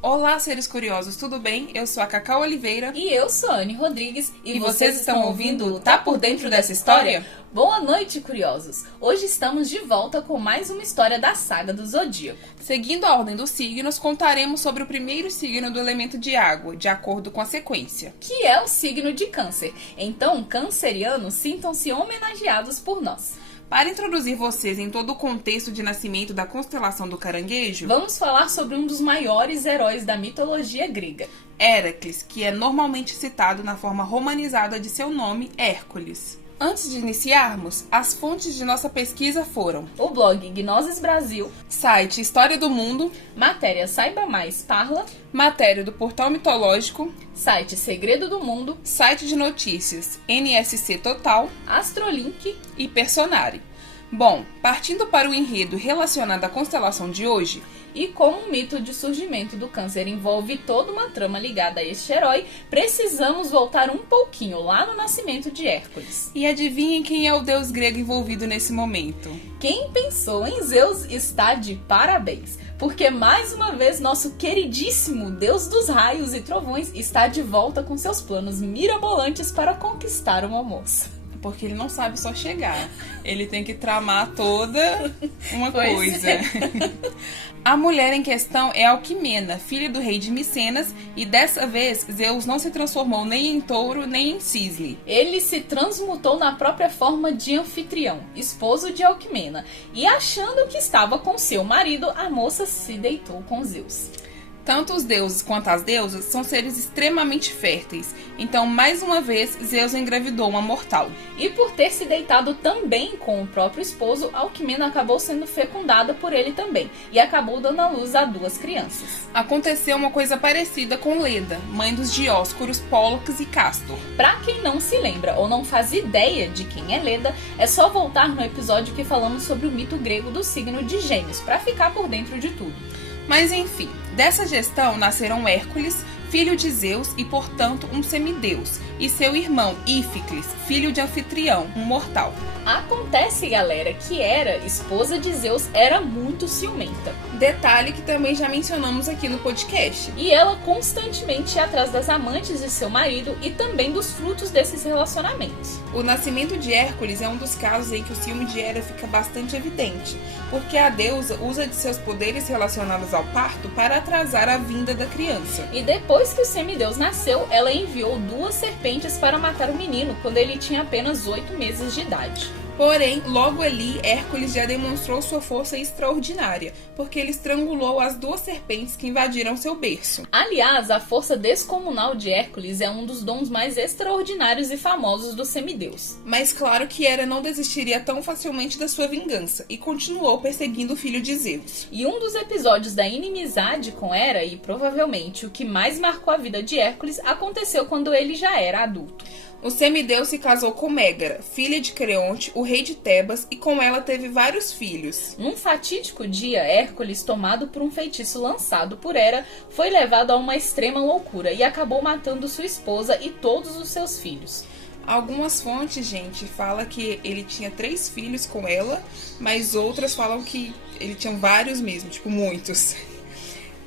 Olá, seres curiosos, tudo bem? Eu sou a Cacau Oliveira. E eu sou a Anne Rodrigues. E vocês estão ouvindo Tá Por Dentro dessa História? Boa noite, curiosos! Hoje estamos de volta com mais uma história da saga do Zodíaco. Seguindo a ordem dos signos, contaremos sobre o primeiro signo do elemento de água, de acordo com a sequência. Que é o signo de Câncer. Então, cancerianos, sintam-se homenageados por nós. Para introduzir vocês em todo o contexto de nascimento da constelação do Caranguejo, vamos falar sobre um dos maiores heróis da mitologia grega. Héracles, que é normalmente citado na forma romanizada de seu nome, Hércules. Antes de iniciarmos, as fontes de nossa pesquisa foram o blog Gnosis Brasil, site História do Mundo, matéria Saiba Mais Parla, matéria do Portal Mitológico, site Segredo do Mundo, site de notícias NSC Total, Astrolink e Personare. Bom, partindo para o enredo relacionado à constelação de hoje, e como o mito de surgimento do Câncer envolve toda uma trama ligada a este herói, precisamos voltar um pouquinho lá no nascimento de Hércules. E adivinhem quem é o deus grego envolvido nesse momento? Quem pensou em Zeus está de parabéns, porque mais uma vez nosso queridíssimo deus dos raios e trovões está de volta com seus planos mirabolantes para conquistar uma moça. Porque ele não sabe só chegar. Ele tem que tramar toda uma coisa. A mulher em questão é Alquimena, filha do rei de Micenas, e dessa vez Zeus não se transformou nem em touro nem em cisne. Ele se transmutou na própria forma de Anfitrião, esposo de Alquimena, e achando que estava com seu marido, a moça se deitou com Zeus. Tanto os deuses quanto as deusas são seres extremamente férteis, então mais uma vez Zeus engravidou uma mortal. E por ter se deitado também com o próprio esposo, Alquimena acabou sendo fecundada por ele também, e acabou dando à luz a 2 crianças. Aconteceu uma coisa parecida com Leda, mãe dos Dioscuros, Pólux e Castor. Pra quem não se lembra ou não faz ideia de quem é Leda, é só voltar no episódio que falamos sobre o mito grego do signo de Gêmeos, pra ficar por dentro de tudo. Mas enfim, dessa gestão nasceram Hércules, filho de Zeus e, portanto, um semideus, e seu irmão Íficles, filho de Anfitrião, um mortal. Acontece, galera, que Hera, esposa de Zeus, era muito ciumenta. Detalhe que também já mencionamos aqui no podcast. E ela constantemente ia atrás das amantes de seu marido e também dos frutos desses relacionamentos. O nascimento de Hércules é um dos casos em que o ciúme de Hera fica bastante evidente, porque a deusa usa de seus poderes relacionados ao parto para atrasar a vinda da criança. E depois que o semideus nasceu, ela enviou 2 serpentes para matar o menino quando ele tinha apenas 8 meses de idade. Porém, logo ali, Hércules já demonstrou sua força extraordinária, porque ele estrangulou as 2 serpentes que invadiram seu berço. Aliás, a força descomunal de Hércules é um dos dons mais extraordinários e famosos do semideus. Mas claro que Hera não desistiria tão facilmente da sua vingança, e continuou perseguindo o filho de Zeus. E um dos episódios da inimizade com Hera, e provavelmente o que mais marcou a vida de Hércules, aconteceu quando ele já era adulto. O semideus se casou com Mégara, filha de Creonte, o rei de Tebas, e com ela teve vários filhos. Num fatídico dia, Hércules, tomado por um feitiço lançado por Hera, foi levado a uma extrema loucura e acabou matando sua esposa e todos os seus filhos. Algumas fontes, gente, falam que ele tinha 3 filhos com ela, mas outras falam que ele tinha vários mesmo, tipo muitos.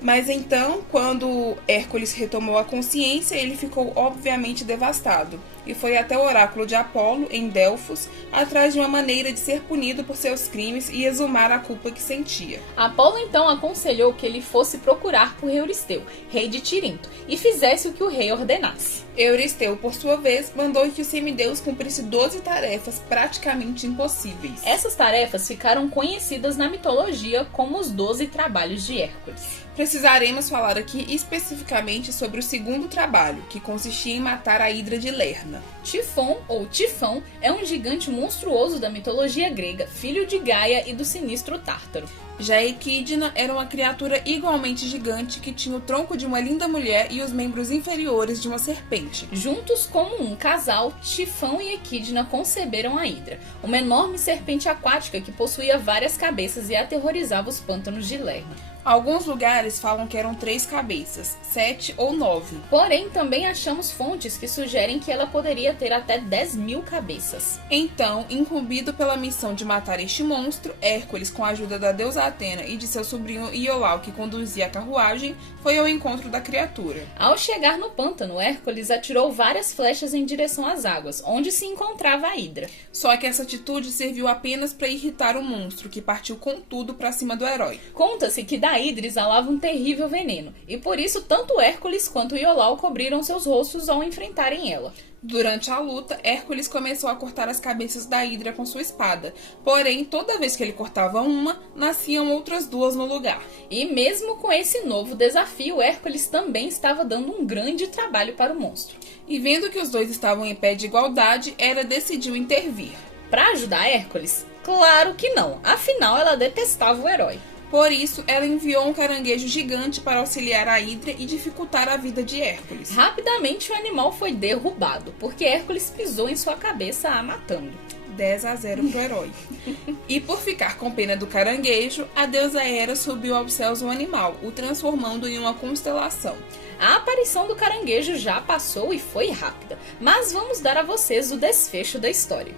Mas então, quando Hércules retomou a consciência, ele ficou obviamente devastado e foi até o oráculo de Apolo, em Delfos, atrás de uma maneira de ser punido por seus crimes e exumar a culpa que sentia. Apolo então aconselhou que ele fosse procurar por Euristeu, rei de Tirinto, e fizesse o que o rei ordenasse. Euristeu, por sua vez, mandou que o semideus cumprisse 12 tarefas praticamente impossíveis. Essas tarefas ficaram conhecidas na mitologia como os 12 trabalhos de Hércules. Precisaremos falar aqui especificamente sobre o segundo trabalho, que consistia em matar a Hidra de Lerna. Tifon, ou Tifão, é um gigante monstruoso da mitologia grega, filho de Gaia e do sinistro Tártaro. Já Equidna era uma criatura igualmente gigante que tinha o tronco de uma linda mulher e os membros inferiores de uma serpente. Juntos como um casal, Tifão e Equidna conceberam a Hidra, uma enorme serpente aquática que possuía várias cabeças e aterrorizava os pântanos de Lerna. Alguns lugares falam que eram 3 cabeças, 7 ou 9. Porém, também achamos fontes que sugerem que ela poderia ter até 10.000 cabeças. Então, incumbido pela missão de matar este monstro, Hércules, com a ajuda da deusa Atena e de seu sobrinho Iolau, que conduzia a carruagem, foi ao encontro da criatura. Ao chegar no pântano, Hércules atirou várias flechas em direção às águas, onde se encontrava a Hidra. Só que essa atitude serviu apenas para irritar o monstro, que partiu com tudo para cima do herói. Conta-se que da Hidra exalava um terrível veneno, e por isso tanto Hércules quanto Iolau cobriram seus rostos ao enfrentarem ela. Durante a luta, Hércules começou a cortar as cabeças da Hidra com sua espada. Porém, toda vez que ele cortava uma, nasciam outras 2 no lugar. E mesmo com esse novo desafio, Hércules também estava dando um grande trabalho para o monstro. E vendo que os dois estavam em pé de igualdade, Hera decidiu intervir. Para ajudar Hércules? Claro que não, afinal ela detestava o herói. Por isso, ela enviou um caranguejo gigante para auxiliar a Hidra e dificultar a vida de Hércules. Rapidamente o animal foi derrubado, porque Hércules pisou em sua cabeça, a matando. 10-0 pro herói. E por ficar com pena do caranguejo, a deusa Hera subiu aos céus o animal, o transformando em uma constelação. A aparição do caranguejo já passou e foi rápida, mas vamos dar a vocês o desfecho da história.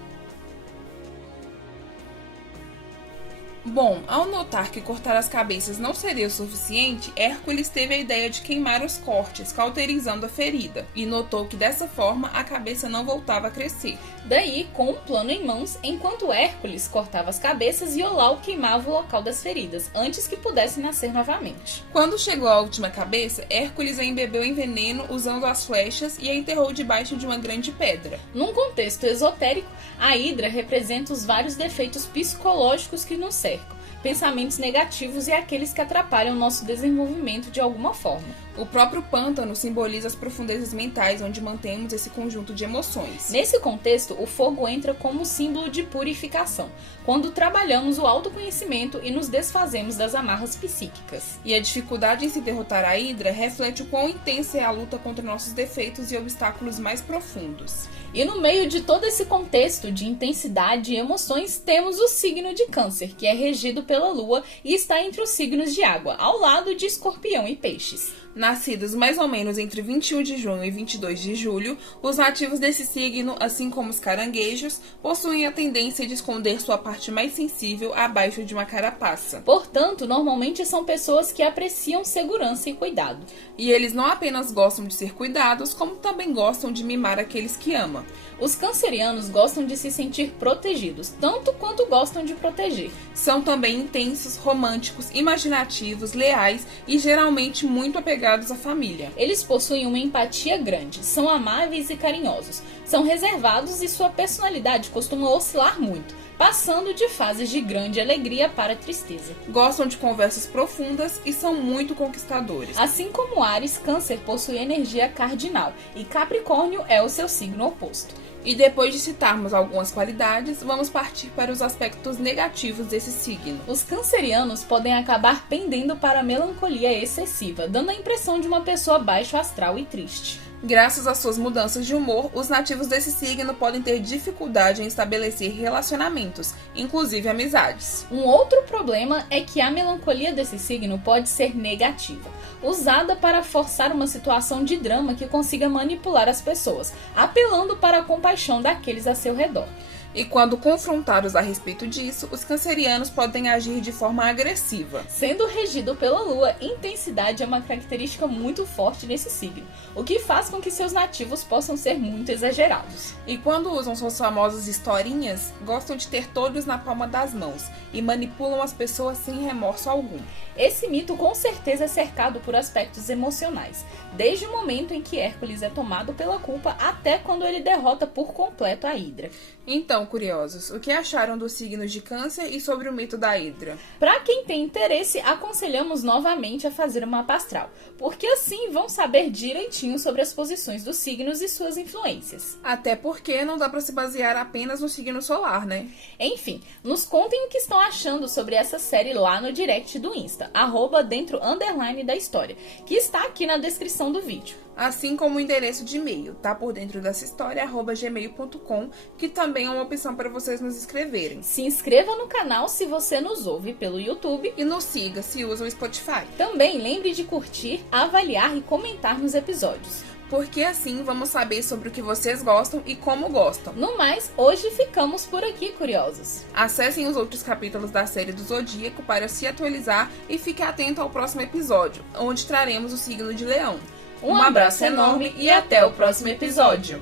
Bom, ao notar que cortar as cabeças não seria o suficiente, Hércules teve a ideia de queimar os cortes, cauterizando a ferida, e notou que dessa forma a cabeça não voltava a crescer. Daí, com um plano em mãos, enquanto Hércules cortava as cabeças, Iolau queimava o local das feridas, antes que pudessem nascer novamente. Quando chegou à última cabeça, Hércules a embebeu em veneno usando as flechas e a enterrou debaixo de uma grande pedra. Num contexto esotérico, a Hidra representa os vários defeitos psicológicos que nos cercam, pensamentos negativos e aqueles que atrapalham nosso desenvolvimento de alguma forma. O próprio pântano simboliza as profundezas mentais onde mantemos esse conjunto de emoções. Nesse contexto, o fogo entra como símbolo de purificação, quando trabalhamos o autoconhecimento e nos desfazemos das amarras psíquicas. E a dificuldade em se derrotar a Hidra reflete o quão intensa é a luta contra nossos defeitos e obstáculos mais profundos. E no meio de todo esse contexto de intensidade e emoções, temos o signo de Câncer, que é regido pela Lua e está entre os signos de água, ao lado de Escorpião e Peixes. Nascidos mais ou menos entre 21 de junho e 22 de julho, os nativos desse signo, assim como os caranguejos, possuem a tendência de esconder sua parte mais sensível abaixo de uma carapaça. Portanto, normalmente são pessoas que apreciam segurança e cuidado. E eles não apenas gostam de ser cuidados, como também gostam de mimar aqueles que amam. Os cancerianos gostam de se sentir protegidos, tanto quanto gostam de proteger. São também intensos, românticos, imaginativos, leais e geralmente muito apegados à família. Eles possuem uma empatia grande, são amáveis e carinhosos, são reservados e sua personalidade costuma oscilar muito, passando de fases de grande alegria para tristeza. Gostam de conversas profundas e são muito conquistadores. Assim como Áries, Câncer possui energia cardinal e Capricórnio é o seu signo oposto. E depois de citarmos algumas qualidades, vamos partir para os aspectos negativos desse signo. Os cancerianos podem acabar pendendo para a melancolia excessiva, dando a impressão de uma pessoa baixo astral e triste. Graças às suas mudanças de humor, os nativos desse signo podem ter dificuldade em estabelecer relacionamentos, inclusive amizades. Um outro problema é que a melancolia desse signo pode ser negativa, usada para forçar uma situação de drama que consiga manipular as pessoas, apelando para a compaixão daqueles a seu redor. E quando confrontados a respeito disso, os cancerianos podem agir de forma agressiva. Sendo regido pela Lua, intensidade é uma característica muito forte nesse signo, o que faz com que seus nativos possam ser muito exagerados. E quando usam suas famosas historinhas, gostam de ter todos na palma das mãos e manipulam as pessoas sem remorso algum. Esse mito com certeza é cercado por aspectos emocionais, desde o momento em que Hércules é tomado pela culpa até quando ele derrota por completo a Hidra. Então, curiosos, o que acharam dos signos de Câncer e sobre o mito da Hidra? Para quem tem interesse, aconselhamos novamente a fazer uma mapa astral, porque assim vão saber direitinho sobre as posições dos signos e suas influências. Até porque não dá para se basear apenas no signo solar, né? Enfim, nos contem o que estão achando sobre essa série lá no direct do Insta. conta @dentro_da história, que está aqui na descrição do vídeo. Assim como o endereço de e-mail, tá por dentro dessa história, @gmail.com, que também é uma opção para vocês nos escreverem. Se inscreva no canal se você nos ouve pelo YouTube E nos siga se usa o Spotify. Também lembre de curtir, avaliar e comentar nos episódios. Porque assim vamos saber sobre o que vocês gostam e como gostam. No mais, hoje ficamos por aqui, curiosos. Acessem os outros capítulos da série do Zodíaco para se atualizar e fique atento ao próximo episódio, onde traremos o signo de Leão. Um abraço enorme e até o próximo episódio.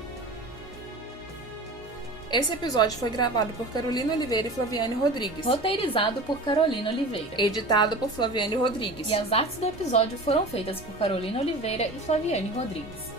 Esse episódio foi gravado por Carolina Oliveira e Flaviane Rodrigues. Roteirizado por Carolina Oliveira. Editado por Flaviane Rodrigues. E as artes do episódio foram feitas por Carolina Oliveira e Flaviane Rodrigues.